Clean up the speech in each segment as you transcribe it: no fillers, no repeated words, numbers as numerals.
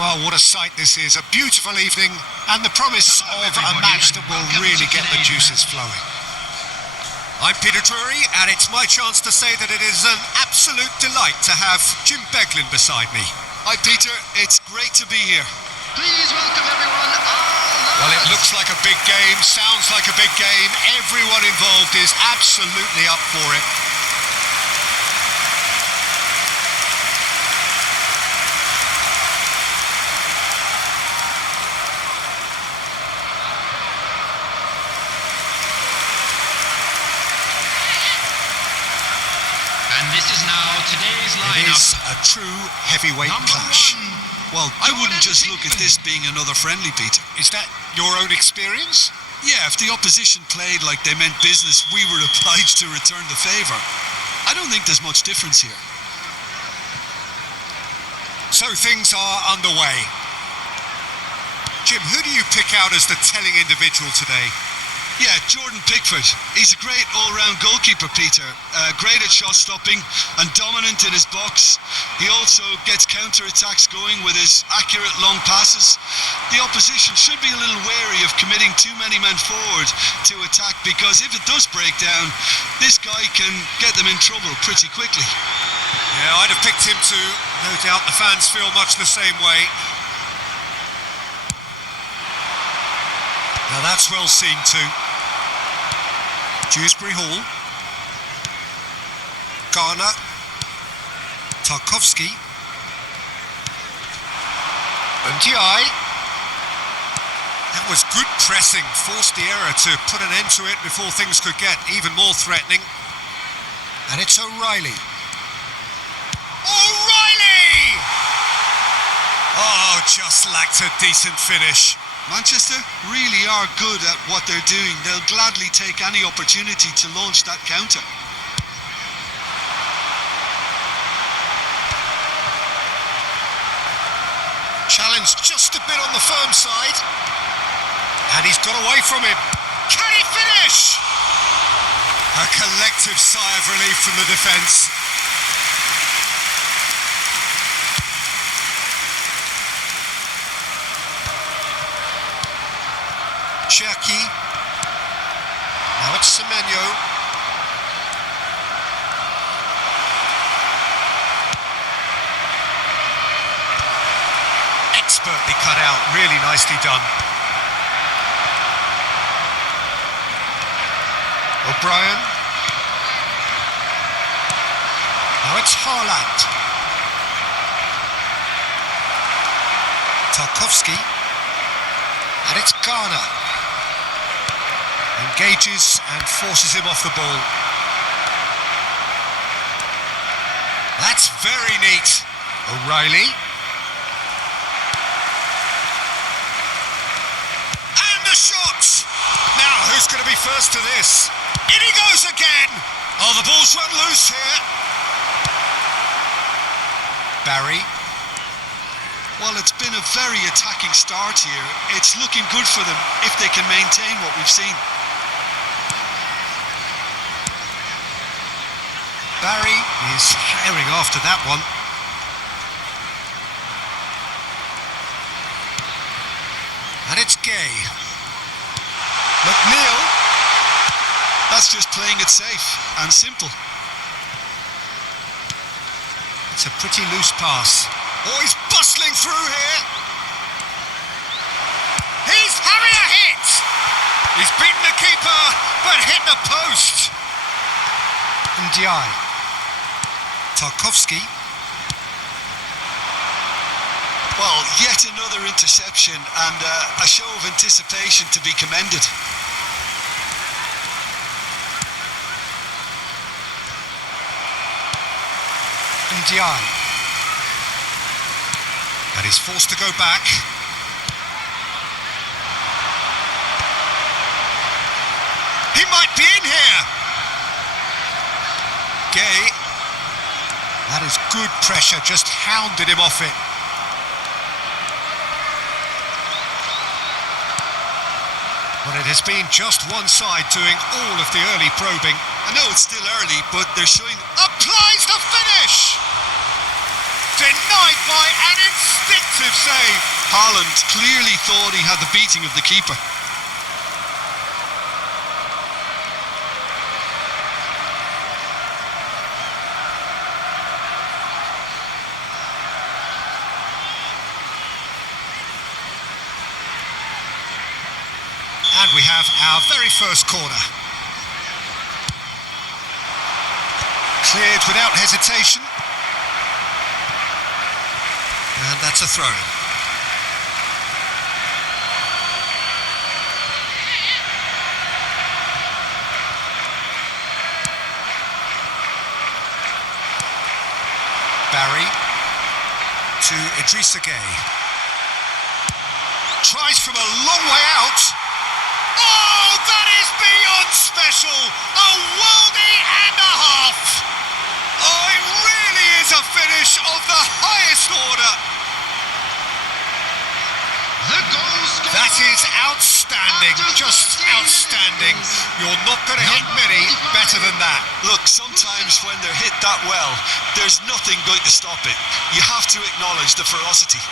Well, what a sight this is. A beautiful evening and the promise of a match that will really get the juices flowing. I'm Peter Drury, and it's my chance to say that it is an absolute delight to have Jim Beglin beside me. Hi Peter, it's great to be here. Please welcome everyone. Well, it looks like a big game, sounds like a big game. Everyone involved is absolutely up for it. And this is now today's lineup. It is a true heavyweight clash. Well, I wouldn't just look at this being another friendly, Peter. Is that your own experience? Yeah, if the opposition played like they meant business, we were obliged to return the favour. I don't think there's much difference here. So things are underway. Jim, who do you pick out as the telling individual today? Yeah, Jordan Pickford. He's a great all-round goalkeeper, Peter. Great at shot stopping and dominant in his box. He also gets counter-attacks going with his accurate long passes. The opposition should be a little wary of committing too many men forward to attack, because if it does break down, this guy can get them in trouble pretty quickly. Yeah, I'd have picked him too. No doubt the fans feel much the same way. Now that's well seen too. Dewsbury Hall. Garner. Tarkowski. Ndiaye. That was good pressing, forced the error to put an end to it before things could get even more threatening. And it's O'Reilly. O'Reilly! Oh, just lacked a decent finish. Manchester really are good at what they're doing. They'll gladly take any opportunity to launch that counter. Challenge just a bit on the firm side. And he's got away from him. Can he finish? A collective sigh of relief from the defence. Cherki. Now it's Semenyo. Expertly cut out, really nicely done. O'Brien. Now it's Haaland. Tarkowski. And it's Garner. Engages and forces him off the ball. That's very neat. O'Reilly. And the shot! Now, who's going to be first to this? In he goes again! Oh, the ball's run loose here. Barry. Well, it's been a very attacking start here. It's looking good for them if they can maintain what we've seen. Barry is herring after that one. And it's Gay. McNeil. That's just playing it safe and simple. It's a pretty loose pass. Oh, he's bustling through here. He's having a hit. He's beaten the keeper, but hit the post. Ndiaye. Tarkowski. Well, yet another interception and a show of anticipation to be commended. Ndiaye. And he's forced to go back. He might be in here. Gay. That is good pressure, just hounded him off it. Well, it has been just one side doing all of the early probing. I know it's still early, but they're showing... Applies the finish! Denied by an instinctive save. Haaland clearly thought he had the beating of the keeper. And we have our very first corner. Cleared without hesitation. And that's a throw. Barry to Idrissa Gueye. Tries from a long way out. Oh, that is beyond special! A worldie and a half! Oh, it really is a finish of the highest order! The goal scorer. That is outstanding, just outstanding. You're not going to hit many better than that. Look, sometimes when they're hit that well, there's nothing going to stop it. You have to acknowledge the ferocity.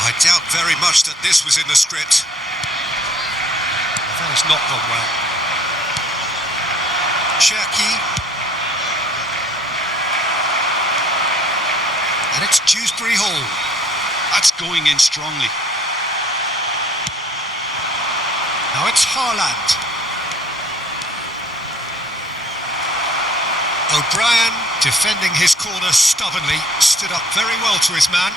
I doubt very much that this was in the script. That has not gone well. Cherki. And it's Dewsbury Hall. That's going in strongly. Now it's Haaland. O'Brien, defending his corner stubbornly, stood up very well to his man.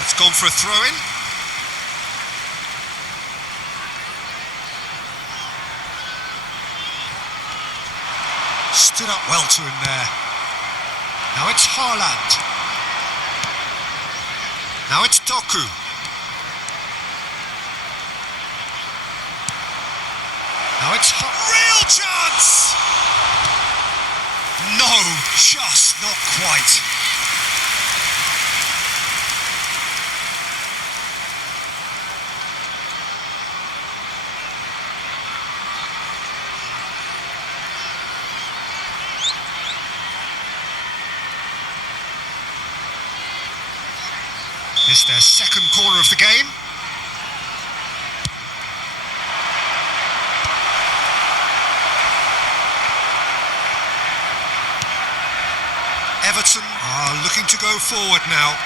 It's gone for a throw-in. Stood up well to him there. Now it's Haaland. Now it's Doku. Now it's real chance! No, just not quite. It's their second corner of the game. Everton are looking to go forward now.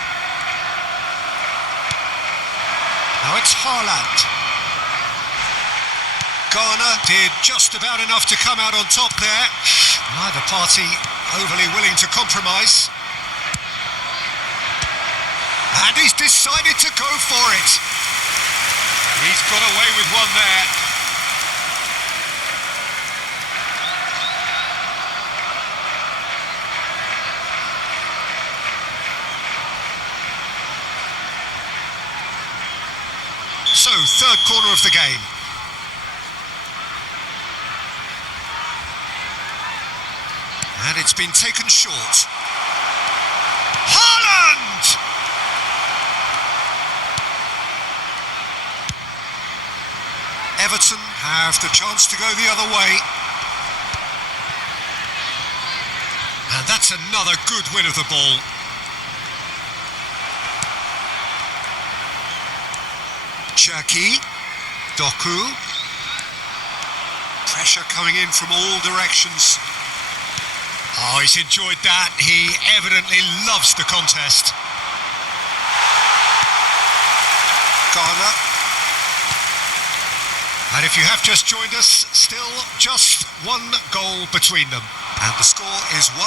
Now it's Haaland. Garner did just about enough to come out on top there. Neither party overly willing to compromise. And he's decided to go for it. He's got away with one there. So, third corner of the game. And it's been taken short. Haaland! Everton have the chance to go the other way. And that's another good win of the ball. Cherki, Doku. Pressure coming in from all directions. Oh, he's enjoyed that. He evidently loves the contest. Garner. And if you have just joined us, still just one goal between them. And the score is 1-0.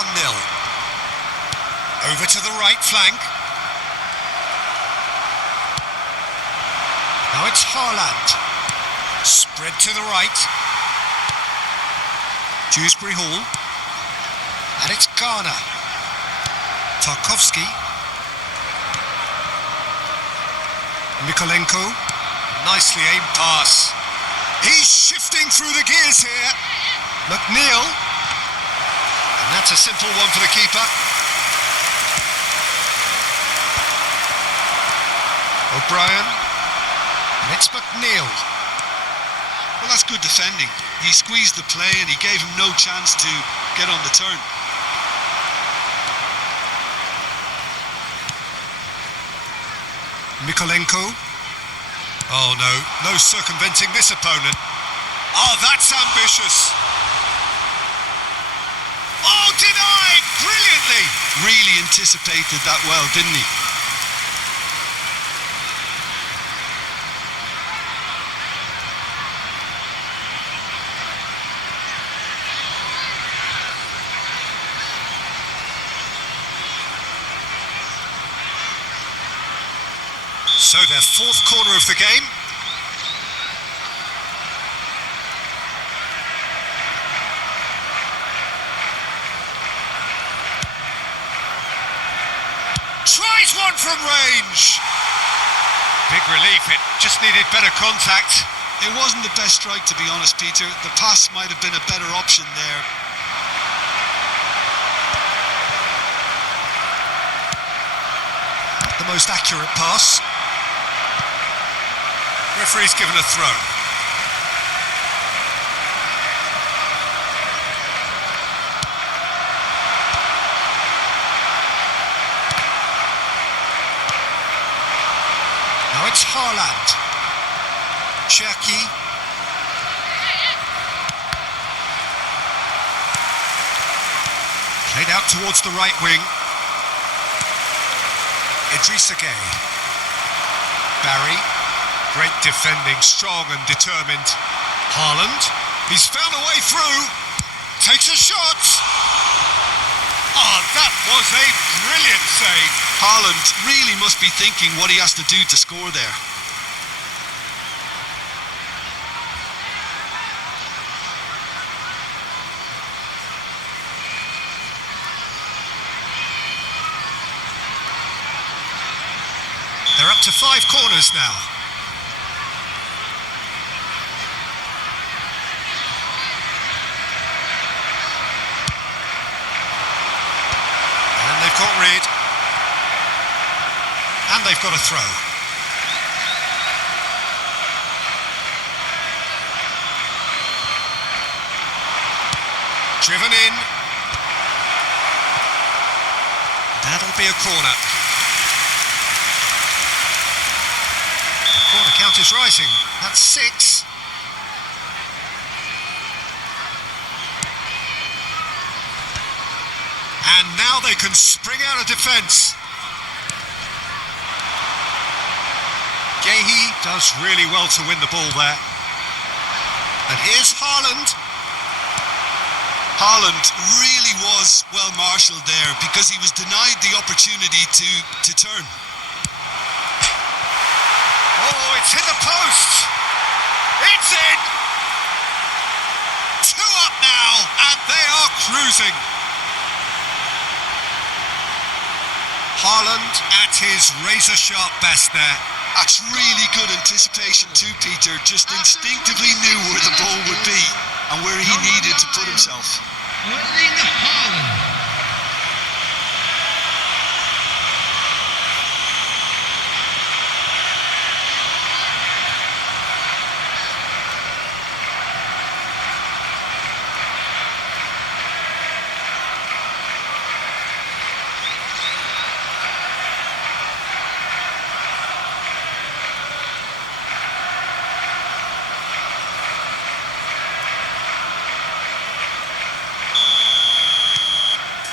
Over to the right flank. Now it's Haaland. Spread to the right. Dewsbury Hall. And it's Garner. Tarkowski. Mikolenko. Nicely aimed pass. He's shifting through the gears here. McNeil. And that's a simple one for the keeper. O'Brien. And it's McNeil. Well, that's good defending. He squeezed the play and he gave him no chance to get on the turn. Mikolenko. Oh no, no circumventing this opponent. Oh, that's ambitious. Oh, denied brilliantly. Really anticipated that well, didn't he? So their fourth corner of the game. Tries one from range. Big relief, it just needed better contact. It wasn't the best strike, to be honest, Peter. The pass might have been a better option there. The most accurate pass. Referee's given a throw. Now it's Haaland. Cherki. Played out towards the right wing. Idrissa Gueye. Barry. Great defending, strong and determined. Haaland. He's found a way through. Takes a shot. Oh, that was a brilliant save. Haaland really must be thinking what he has to do to score there. They're up to 5 corners now. And they've got rid. And they've got a throw. Driven in. That'll be a corner. Corner count is rising. That's 6. And now they can spring out of defence. Gueye does really well to win the ball there. And here's Haaland. Haaland really was well marshalled there because he was denied the opportunity to turn. Oh, it's hit the post. It's in. 2 up now, and they are cruising. Haaland at his razor-sharp best there. That's really good anticipation too, Peter. Just instinctively knew where the ball would be and where he needed to put himself. Erling Haaland.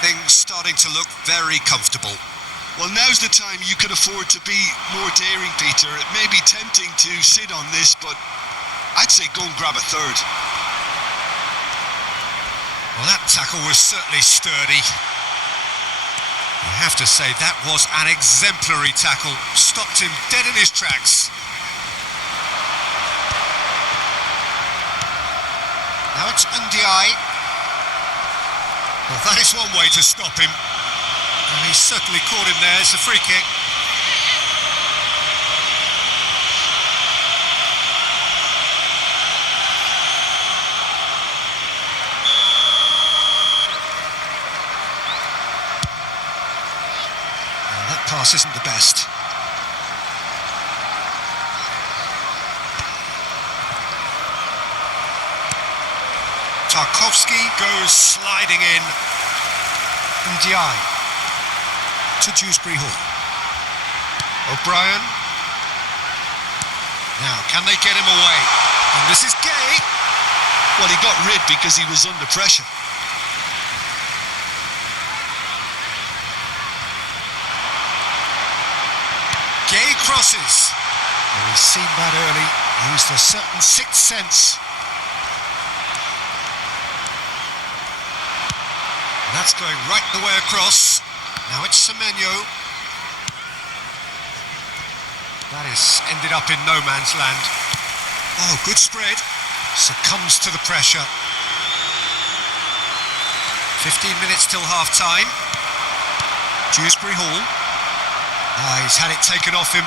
Things starting to look very comfortable. Well, now's the time you could afford to be more daring, Peter. It may be tempting to sit on this, but I'd say go and grab a third. Well, that tackle was certainly sturdy. I have to say, that was an exemplary tackle. Stopped him dead in his tracks. Now it's Ndiaye. Well, that is one way to stop him. And he's certainly caught him there. It's a free kick. Well, that pass isn't the best. Tarkovsky goes sliding in. Ndiaye to Dewsbury Hall. O'Brien. Now, can they get him away? And this is Gay. Well, he got rid because he was under pressure. Gay crosses. Well, he's seen that early. Used a certain sixth sense. That's going right the way across. Now it's Semenyo. That is ended up in no man's land. Oh, good spread. Succumbs to the pressure. 15 minutes till half-time. Dewsbury Hall. He's had it taken off him.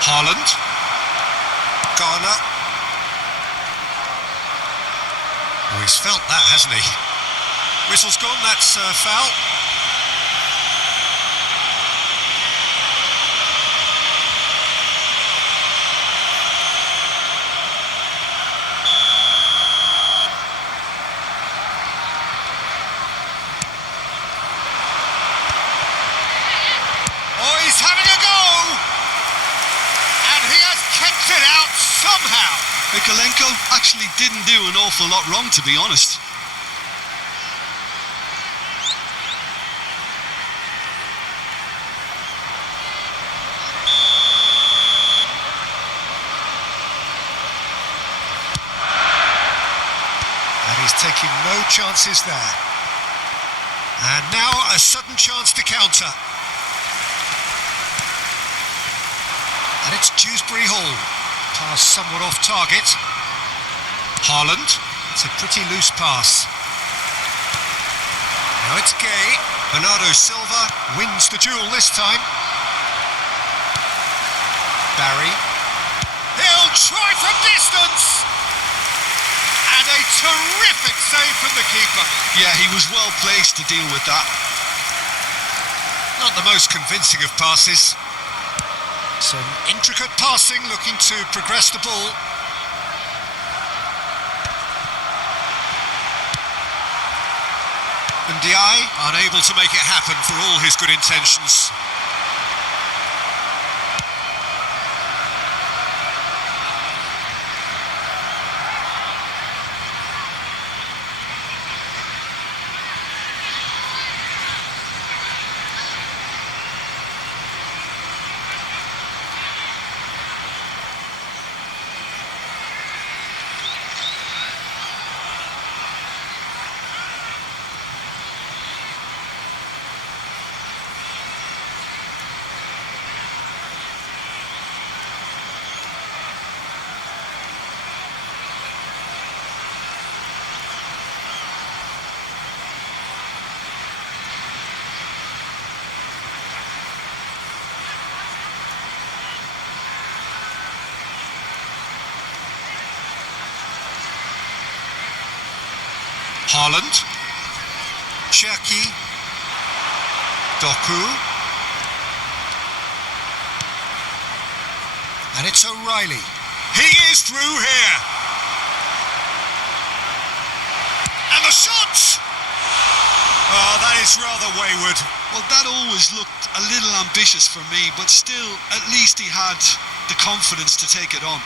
Haaland. Garner. Oh, he's felt that, hasn't he? Whistle's gone, that's foul. Oh, he's having a go! And he has kept it out somehow. Mikolenko actually didn't do an awful lot wrong, to be honest. He's taking no chances there. And now a sudden chance to counter. And it's Dewsbury Hall. Pass somewhat off target. Haaland. It's a pretty loose pass. Now it's Gay. Bernardo Silva wins the duel this time. Barry. He'll try from distance. And a terrific save from the keeper. Yeah, he was well placed to deal with that. Not the most convincing of passes. Some intricate passing, looking to progress the ball. Ndiaye unable to make it happen for all his good intentions. Haaland, Cherki, Doku, and it's O'Reilly. He is through here, and the shot! Oh, that is rather wayward. Well, that always looked a little ambitious for me, but still, at least he had the confidence to take it on.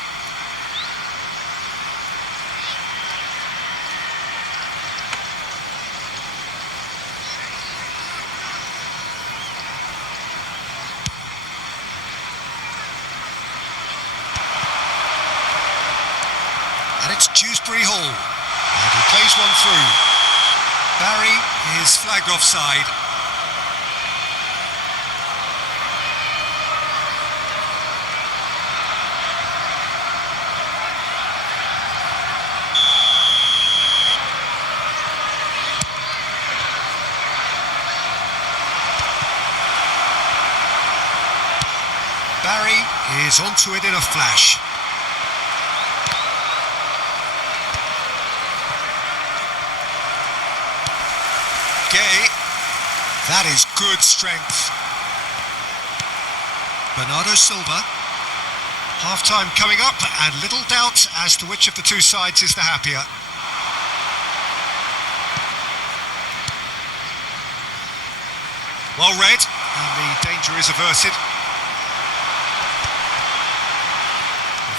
And it's Dewsbury Hall. And he plays one through. Barry is flagged offside. Barry is onto it in a flash. Gay. That is good strength. Bernardo Silva. Half-time coming up, and little doubt as to which of the two sides is the happier. Well read, and the danger is averted.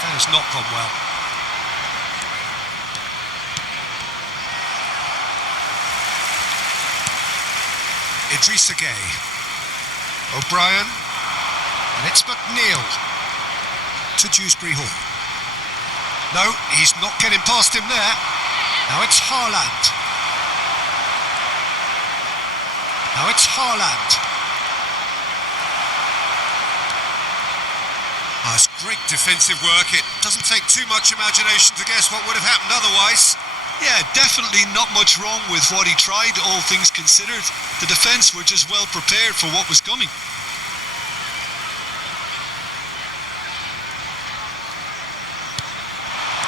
That has not gone well. Idrissa Gueye. O'Brien. And it's McNeil to Dewsbury Hall. No, he's not getting past him there. Now it's Haaland. Now it's Haaland. Oh, it's great defensive work. It doesn't take too much imagination to guess what would have happened otherwise. Yeah, definitely not much wrong with what he tried, all things considered. The defence were just well prepared for what was coming.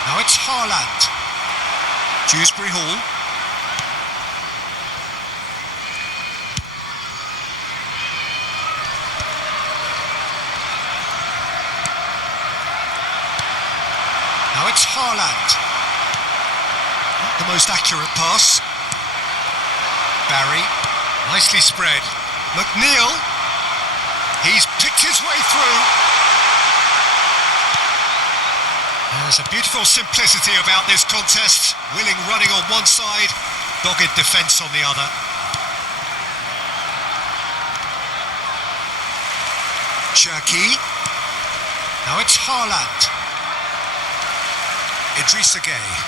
Now it's Haaland. Dewsbury Hall. Now it's Haaland. Not the most accurate pass. Barry, nicely spread. McNeil, he's picked his way through. There's a beautiful simplicity about this contest. Willing running on one side, dogged defence on the other. Cherki. Now it's Haaland. Idrissa Gueye.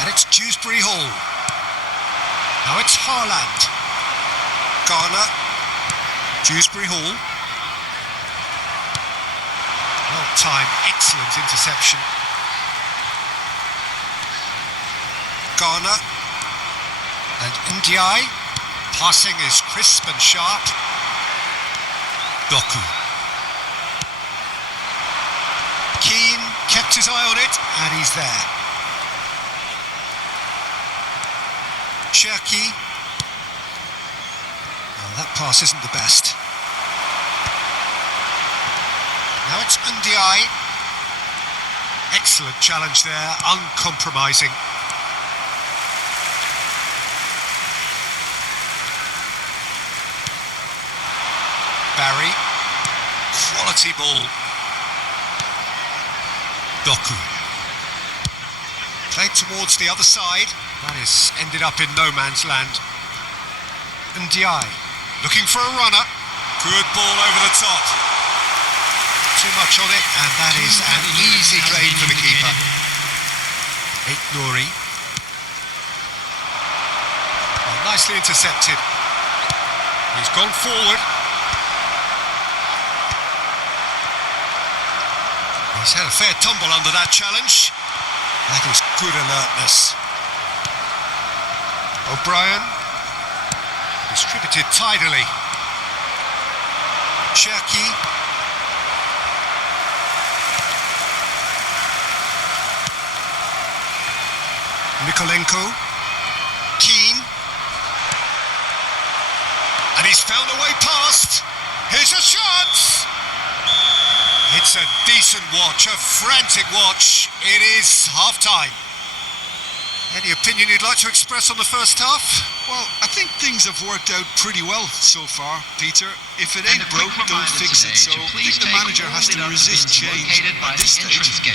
And it's Dewsbury Hall. Now it's Haaland. Garner. Dewsbury Hall. Well timed, excellent interception. Garner. And Ndiaye. Passing is crisp and sharp. Doku. Keane kept his eye on it, and he's there. Cherki. Well, that pass isn't the best. Now it's Ndiaye. Excellent challenge there, uncompromising. Barry. Quality ball. Doku. Played towards the other side. That has ended up in no man's land. Ndiaye looking for a runner. Good ball over the top. Too much on it, and that is an easy claim for the keeper. Nouri. Well, nicely intercepted. He's gone forward. He's had a fair tumble under that challenge. That is good alertness. O'Brien. Distributed tidily. Cherki. Nikolenko. Keane. And he's found a way past. Here's a chance. It's a decent watch, a frantic watch. It is half-time. Any opinion you'd like to express on the first half? Well, I think things have worked out pretty well so far, Peter. If it ain't broke, don't fix it. So I think the manager has to resist change at this stage.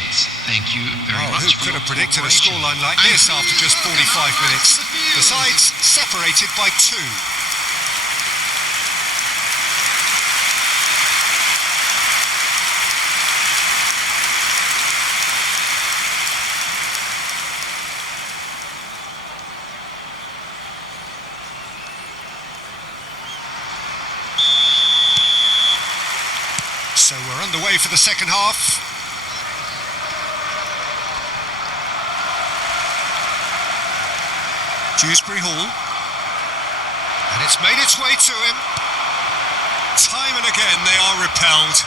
Thank you very much. Who could have predicted a scoreline like this after just 45 minutes? The sides separated by 2. So we're underway for the second half. Dewsbury Hall. And it's made its way to him. Time and again they are repelled.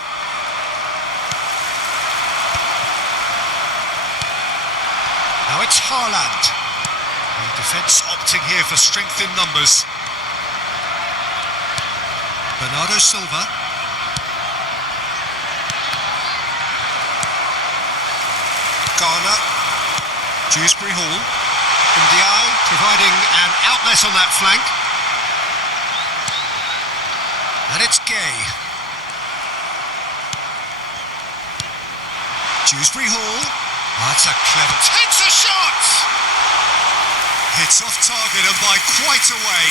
Now it's Haaland. The defence opting here for strength in numbers. Bernardo Silva. Garner. Dewsbury Hall. Ndiaye providing an outlet on that flank. And it's Gay. Dewsbury Hall. That's a clever... Takes a shot! Hits off target and by quite a way.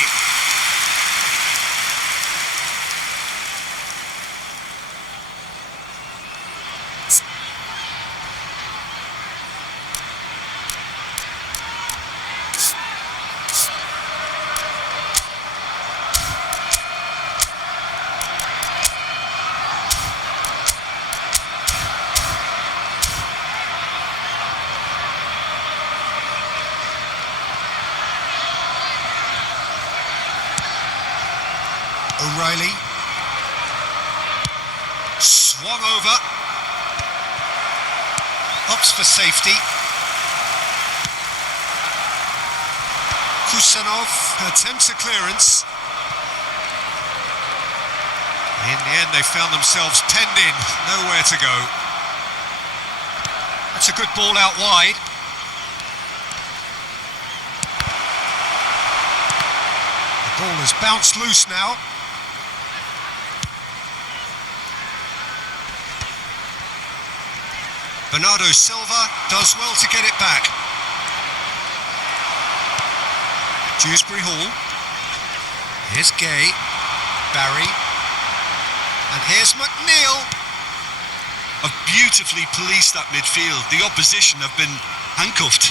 O'Reilly. Swung over. Opts for safety. Kusanov attempts a clearance. In the end, they found themselves penned in, nowhere to go. That's a good ball out wide. The ball has bounced loose now. Bernardo Silva does well to get it back. Dewsbury Hall. Here's Gay. Barry. And here's McNeil. Have beautifully policed that midfield. The opposition have been handcuffed.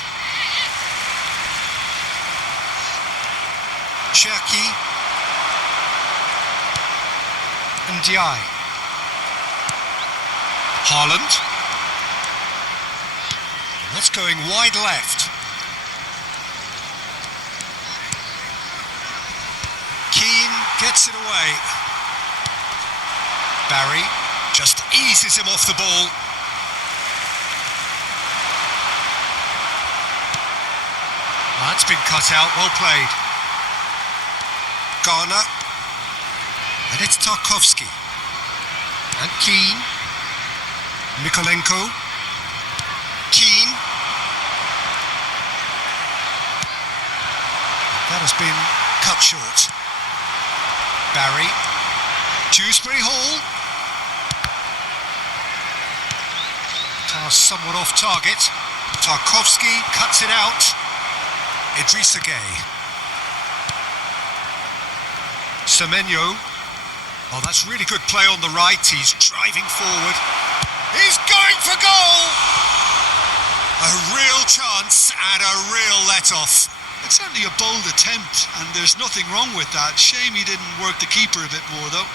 Cherki. And Ndiaye. Haaland. That's going wide left. Keane gets it away. Barry just eases him off the ball. That's been cut out, well played. Garner. And it's Tarkowski. And Keane. Mikolenko. Keane. That has been cut short. Barry. Dewsbury Hall. Pass somewhat off target. Tarkowski cuts it out. Idrissa Gay. Semenyo. Oh, that's really good play on the right. He's driving forward. He's going for goal! A real chance and a real let-off. It's certainly a bold attempt, and there's nothing wrong with that. Shame he didn't work the keeper a bit more, though.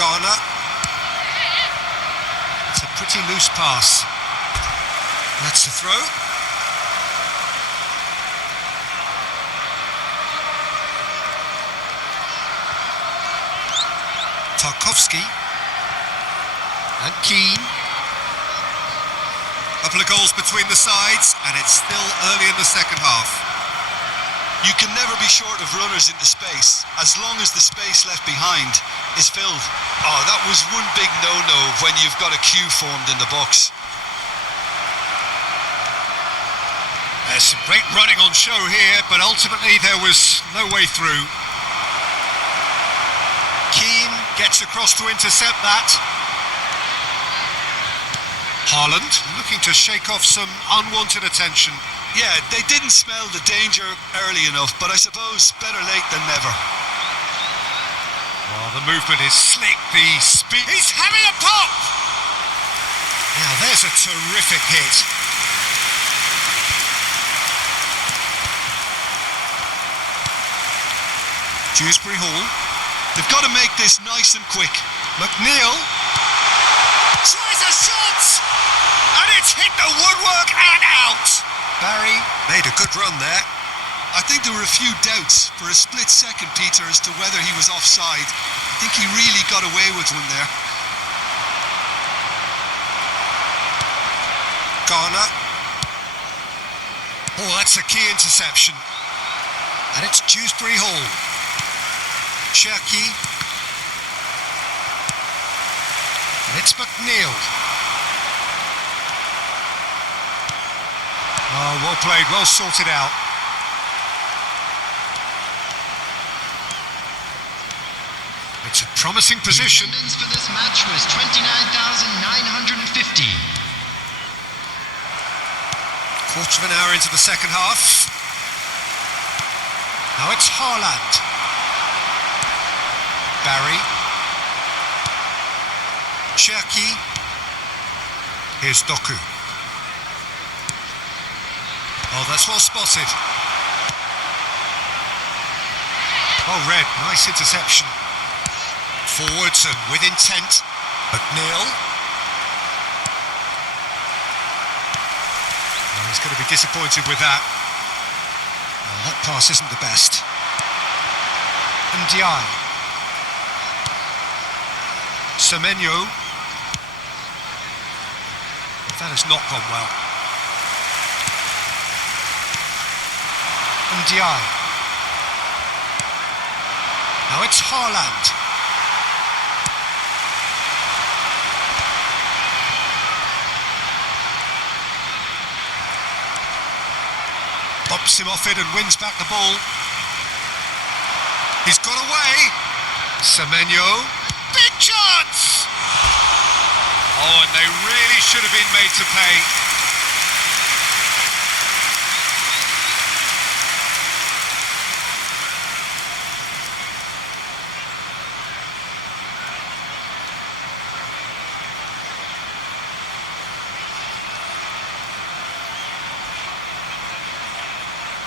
Garner. It's a pretty loose pass. That's the throw. Tarkowski. And Keane. A couple of goals between the sides, and it's still early in the second half. You can never be short of runners into space, as long as the space left behind is filled. Oh, that was one big no-no when you've got a queue formed in the box. There's some great running on show here, but ultimately there was no way through. Keane gets across to intercept that. Haaland looking to shake off some unwanted attention. Yeah, they didn't smell the danger early enough, but I suppose better late than never. Well, the movement is slick, the speed... He's having a pop! Now, there's a terrific hit. Dewsbury Hall. They've got to make this nice and quick. McNeil tries a shot! And it's hit the woodwork and out! Barry made a good run there. I think there were a few doubts for a split second, Peter, as to whether he was offside. I think he really got away with one there. Garner. Oh, that's a key interception. And it's Dewsbury Hall. Cherky. And it's McNeil. Oh, well played, well sorted out. It's a promising position. The attendance for this match was 29,950. Quarter of an hour into the second half. Now it's Haaland. Barry. Cherky. Here's Doku. Oh, that's well spotted. Oh, Red, nice interception. Forwards and with intent. McNeil. Oh, he's going to be disappointed with that. Oh, that pass isn't the best. Ndiaye. Semenyo. That has not gone well. Ndiaye. Now it's Haaland. Bops him off it and wins back the ball. He's got away. Semenyo. Big chance! Oh, and they really should have been made to pay.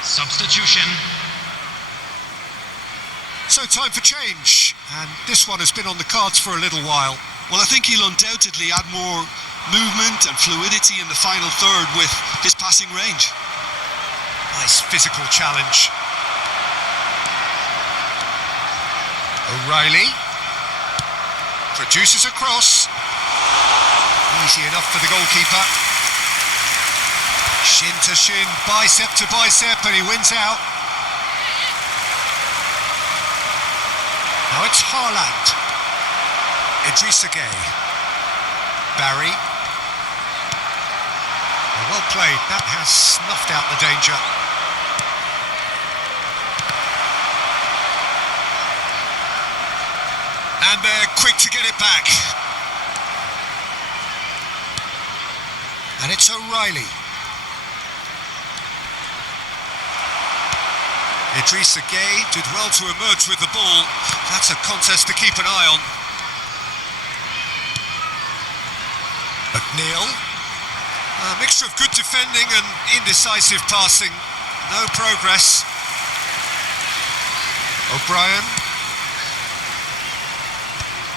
Substitution. So time for change, and this one has been on the cards for a little while. Well, I think he'll undoubtedly add more movement and fluidity in the final third with his passing range. Nice physical challenge. O'Reilly produces a cross. Easy enough for the goalkeeper. Shin to shin, bicep to bicep, and he wins out. Now it's Haaland. Idrissa Gueye. Barry. Well played, that has snuffed out the danger. And they're quick to get it back. And it's O'Reilly. Idrissa Gueye did well to emerge with the ball. That's a contest to keep an eye on. McNeil. A mixture of good defending and indecisive passing. No progress. O'Brien.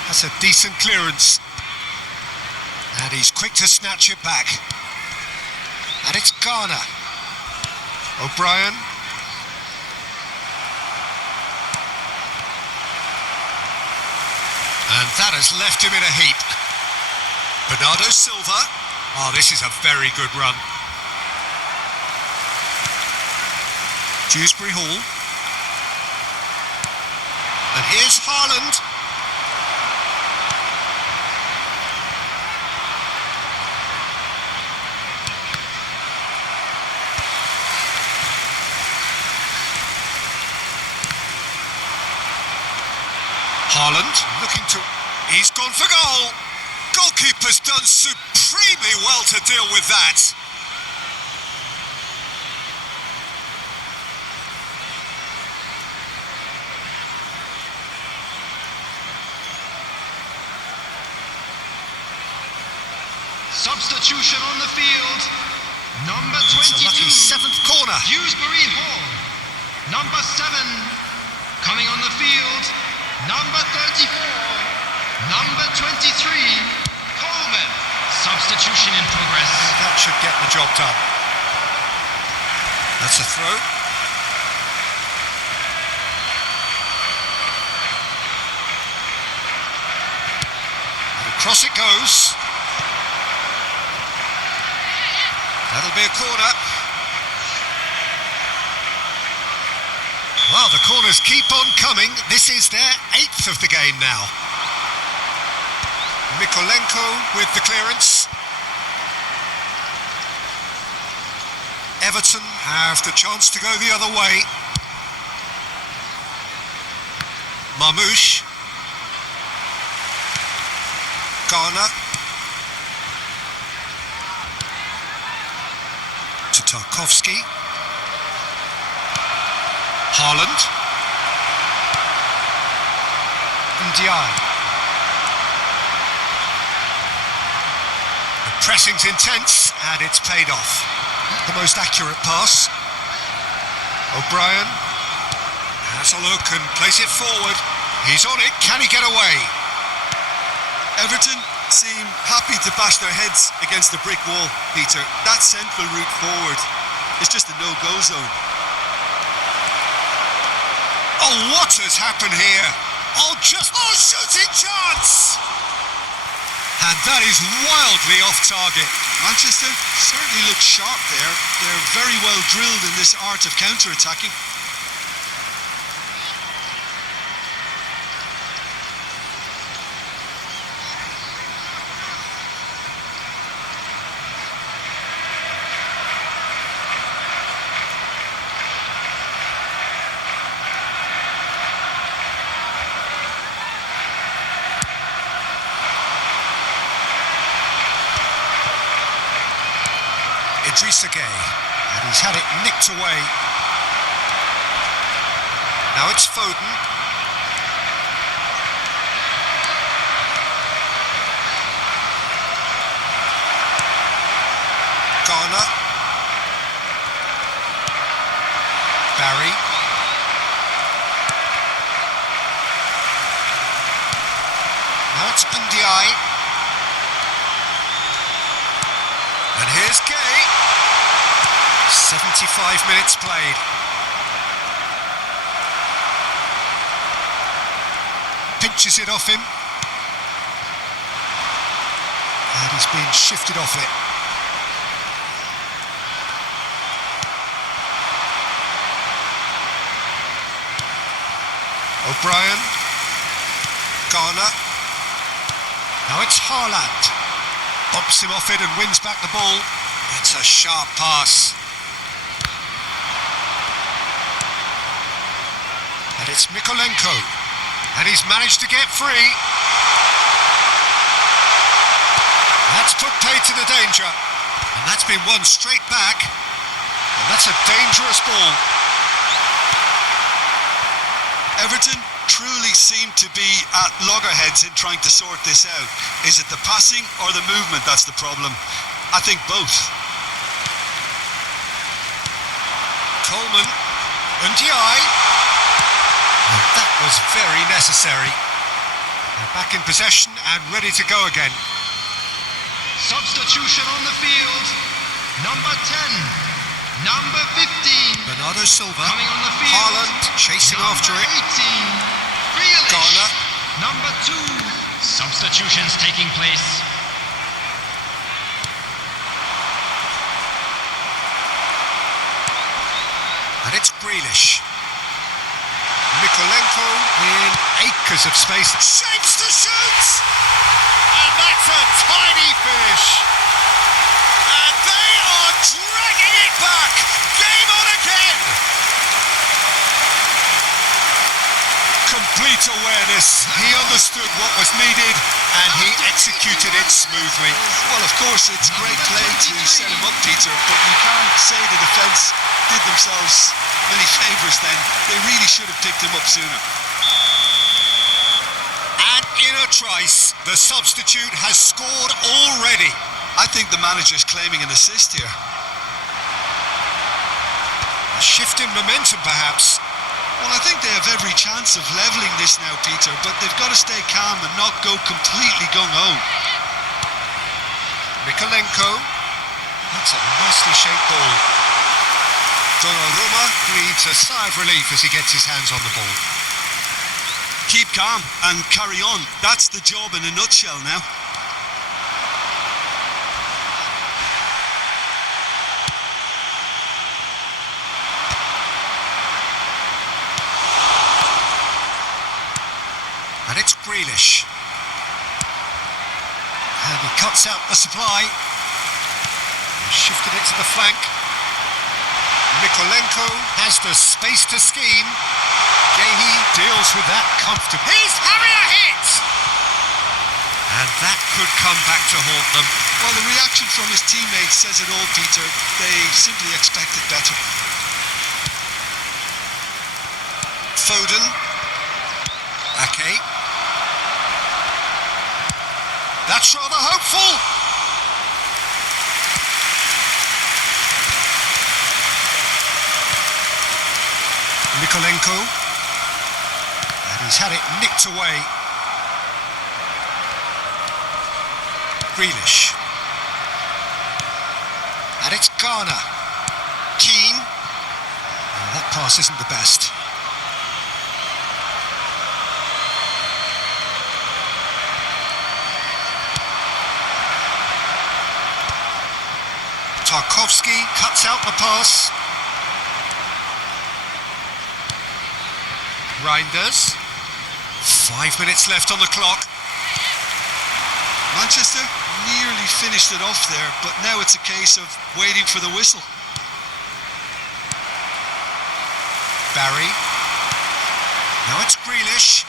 That's a decent clearance. And he's quick to snatch it back. And it's Garner. O'Brien. And that has left him in a heap. Bernardo Silva. Oh, this is a very good run. Dewsbury Hall. And here's Haaland. Haaland looking to... He's gone for goal. Goalkeeper's done supremely well to deal with that. Substitution on the field. Number It's a 22. lucky seventh corner. Dewsbury Hall. Number 7. Coming on the field. Number 34. Number 23. Coleman. Substitution in progress. That should get the job done. That's a throw. And across it goes. That'll be a corner. Well, the corners keep on coming. This is their 8th of the game now. Mikolenko with the clearance. Everton have the chance to go the other way. Marmouche. Garner. To Tarkovsky. Haaland. Ndiaye. The pressing's intense and it's paid off. Not the most accurate pass. O'Brien has a look and plays it forward. He's on it. Can he get away? Everton seem happy to bash their heads against the brick wall, Peter. That central route forward is just a no-go zone. Oh, what has happened here? Shooting chance! And that is wildly off target. Manchester certainly look sharp there. They're very well drilled in this art of counter-attacking. Idrissa Gueye, and he's had it nicked away. Now it's Foden. Garner. Barry. Now it's Ndiaye. And here's Gueye. 75 minutes played. Pinches it off him. And he's being shifted off it. O'Brien. Garner. Now it's Haaland. Bumps him off it and wins back the ball. It's a sharp pass. And it's Mikolenko. And he's managed to get free. That's put paid to the danger. And that's been won straight back. And that's a dangerous ball. Everton truly seem to be at loggerheads in trying to sort this out. Is it the passing or the movement that's the problem? I think both. Coleman. Ndiaye. And that was very necessary. They're back in possession and ready to go again. Substitution on the field. Number 10. Number 15. Bernardo Silva. Coming on the field. Haaland chasing after it. 18. Grealish. Garner. Number 2. Substitutions taking place. And it's Grealish. Mikolenko in acres of space. Shapes to shoot! And that's a tiny finish. And they are dragging it back. Game on again. Complete awareness. He understood what was needed and he executed it smoothly. Well, of course, it's great play to set him up, Peter, but you can't say the defence did themselves many favours then. They really should have picked him up sooner. And in a trice, the substitute has scored already. I think the manager's claiming an assist here. A shift in momentum, perhaps. Well, I think they have every chance of levelling this now, Peter, but they've got to stay calm and not go completely gung-ho. Mikolenko. That's a nicely shaped ball. Donnarumma breathes a sigh of relief as he gets his hands on the ball. Keep calm and carry on. That's the job in a nutshell now. And it's Grealish. And he cuts out the supply. He shifted it to the flank. Mikolenko has the space to scheme. Gehi deals with that comfortably. He's having a hit! And that could come back to haunt them. Well, the reaction from his teammates says it all, Peter. They simply expected better. Foden. Ake. That's rather hopeful. Mikolenko. And he's had it nicked away. Grealish. And it's Garner. Keane. Oh, that pass isn't the best. Tarkovsky cuts out the pass. Reinders. 5 minutes left on the clock. Manchester nearly finished it off there, but now it's a case of waiting for the whistle. Barry. Now it's Grealish.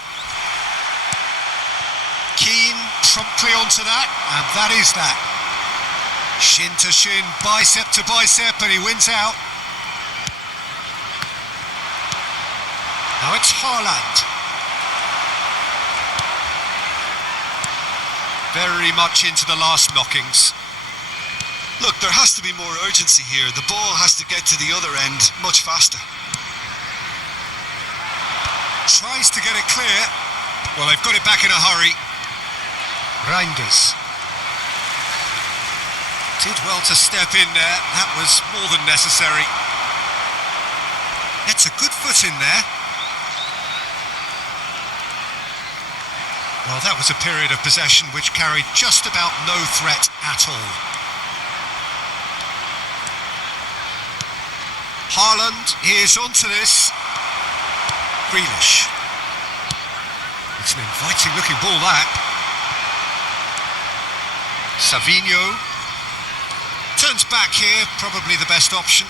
Keane promptly onto that, and that is that. Shin to shin, bicep to bicep, and he wins out. Now it's Haaland. Very much into the last knockings. Look, there has to be more urgency here. The ball has to get to the other end much faster. Tries to get it clear. Well, they've got it back in a hurry. Reinders. Did well to step in there. That was more than necessary. It's a good foot in there. Well, that was a period of possession which carried just about no threat at all. Haaland is onto this. Grealish. It's an inviting looking ball, that. Savinho. Turns back here, probably the best option.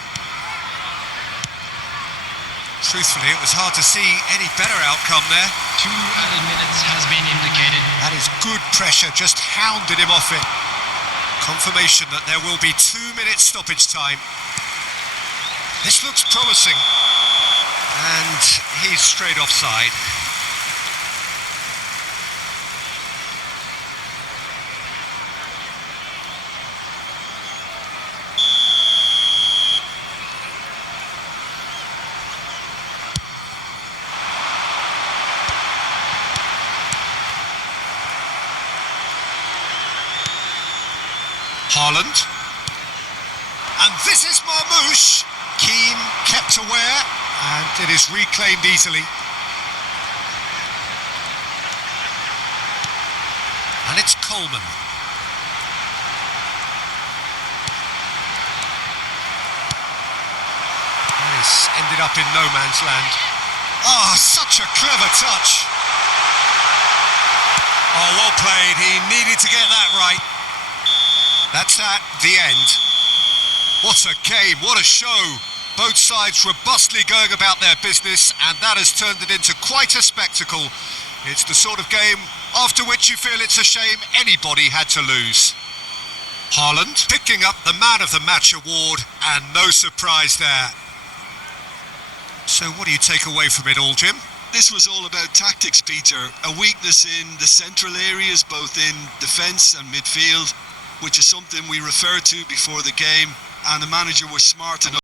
Truthfully, it was hard to see any better outcome there. 2 added minutes has been indicated. That is good pressure, just hounded him off it. Confirmation that there will be 2 minutes stoppage time. This looks promising. And he's straight offside. Haaland. And this is Marmoush. Keane kept aware, and it is reclaimed easily. And it's Coleman. That has ended up in no man's land. Oh, such a clever touch. Oh, well played. He needed to get that right. That's that, the end. What a game, what a show. Both sides robustly going about their business, and that has turned it into quite a spectacle. It's the sort of game after which you feel it's a shame anybody had to lose. Haaland picking up the Man of the Match award, and no surprise there. So what do you take away from it all, Jim? This was all about tactics, Peter. A weakness in the central areas, both in defence and midfield, which is something we referred to before the game, and the manager was smart enough